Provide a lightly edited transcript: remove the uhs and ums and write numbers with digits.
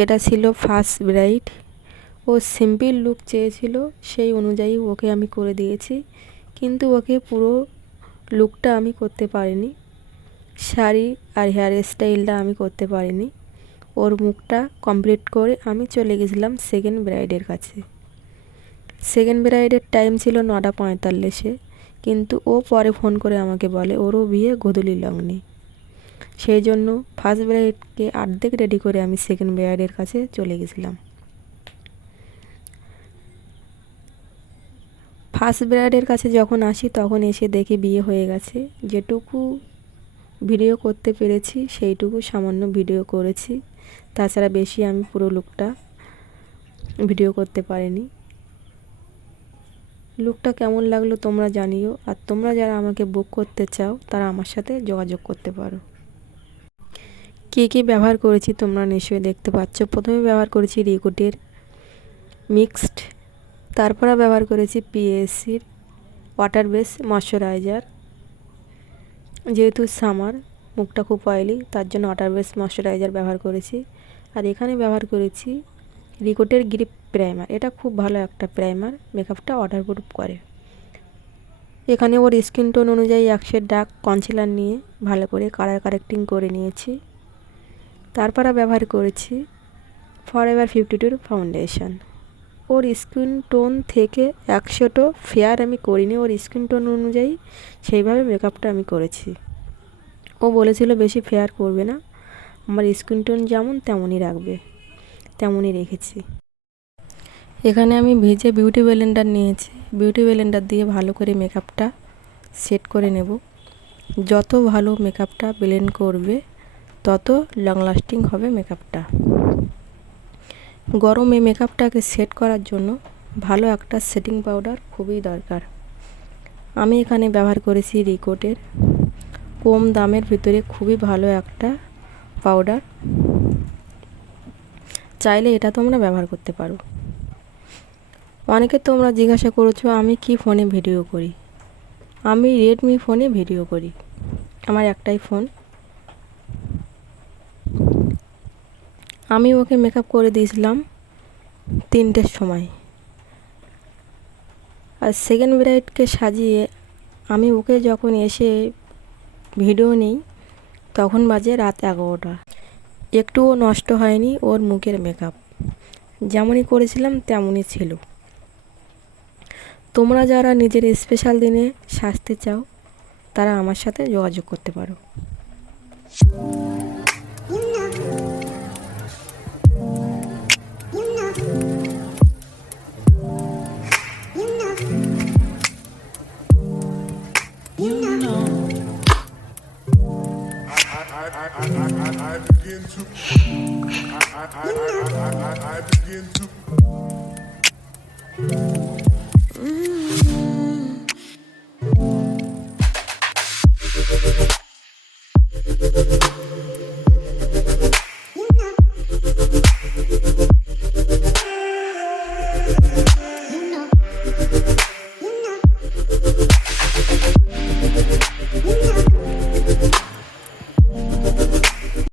এটা ছিল first bride. ও simple look চেয়েছিল, সেই অনুযায়ী ওকে আমি করে দিয়েছি, কিন্তু ওকে পুরো লুকটা আমি করতে পারিনি। শাড়ি আর হেয়ার স্টাইলটা আমি করতে পারিনি। ওর মুখটা কমপ্লিট করে আমি চলে গেছিলাম সেকেন্ড ব্রাইডের কাছে। সেকেন্ড ব্রাইডের টাইম ছিল 9:45, কিন্তু ও পরে ফোন করে আমাকে বলে ওরও বিয়ে গোধূলি লগ্নে। সেই জন্য ফার্স্ট ব্রাইডকে অর্ধেক রেডি করে আমি সেকেন্ড ব্রাইডের কাছে চলে গেছিলাম। ফার্স্ট ব্রাইডের কাছে যখন আসি তখন এসে দেখি বিয়ে হয়ে গেছে। যেটুকু ভিডিও করতে পেরেছি সেইটুকু সামান্য ভিডিও করেছি, তাছাড়া বেশি আমি পুরো লুকটা ভিডিও করতে পারিনি। লুকটা কেমন লাগলো তোমরা জানিও, আর তোমরা যারা আমাকে বুক করতে চাও তারা আমার সাথে যোগাযোগ করতে পারো। কী কী ব্যবহার করেছি তোমরা নিশ্চয়ই দেখতে পাচ্ছ। প্রথমে ব্যবহার করেছি রিকোটের মিক্সড, তারপরে ব্যবহার করেছি পিএসসির ওয়াটার বেস ময়শ্চারাইজার। যেহেতু সামার, মুখটা খুব অয়েলি, তার জন্য ওয়াটার বেস ময়শ্চারাইজার ব্যবহার করেছি। আর এখানে ব্যবহার করেছি রিকোটের গ্রিপ প্রাইমার। এটা খুব ভালো একটা প্রাইমার, মেকআপটা ওয়াটারপ্রুফ করে। এখানে ওর স্কিন টোন অনুযায়ী এক শেড ডার্ক কনসিলার নিয়ে ভালো করে কালার কারেক্টিং করে নিয়েছি। তারপরে ব্যবহার করেছি ফরএভার 52 ফাউন্ডেশন। ওর স্কিন টোন থেকে 100টো ফেয়ার আমি করিনি, ওর স্কিন টোন অনুযায়ী সেইভাবে মেকআপটা আমি করেছি। ও বলেছিল বেশি ফেয়ার করবে না, আমার স্কিন টোন যেমন তেমনই রাখবে, তেমনই রেখেছি। এখানে আমি ভিজে বিউটি ব্লেন্ডার নিয়েছি। বিউটি ব্লেন্ডার দিয়ে ভালো করে মেকআপটা সেট করে নেব। যত ভালো মেকআপটা ব্লেন্ড করবে তত লং লাস্টিং হবে মেকআপটা। গরমে মেকআপটাকে সেট করার জন্য ভালো একটা সেটিং পাউডার খুবই দরকার। আমি এখানে ব্যবহার করেছি রিকোটের কম দামের ভিতরে খুবই ভালো একটা পাউডার, চাইলে এটা তোমরা ব্যবহার করতে পারো। অনেকে তোমরা জিজ্ঞাসা করেছো আমি কি ফোনে ভিডিও করি। আমি রেডমি ফোনে ভিডিও করি, আমার একটাই ফোন। আমি ওকে মেকআপ করে দিয়েছিলাম 3টের সময়। আর সেকেন্ড ব্রাইডকে সাজিয়ে আমি ওকে যখন এসে ভিডিও নিই তখন বাজে রাত 11টা। একটুও নষ্ট হয়নি ওর মুখের মেকআপ, যেমনই করেছিলাম তেমনই ছিল। তোমরা যারা নিজের স্পেশাল দিনে সাজতে চাও তারা আমার সাথে যোগাযোগ করতে পারো। I begin to I begin to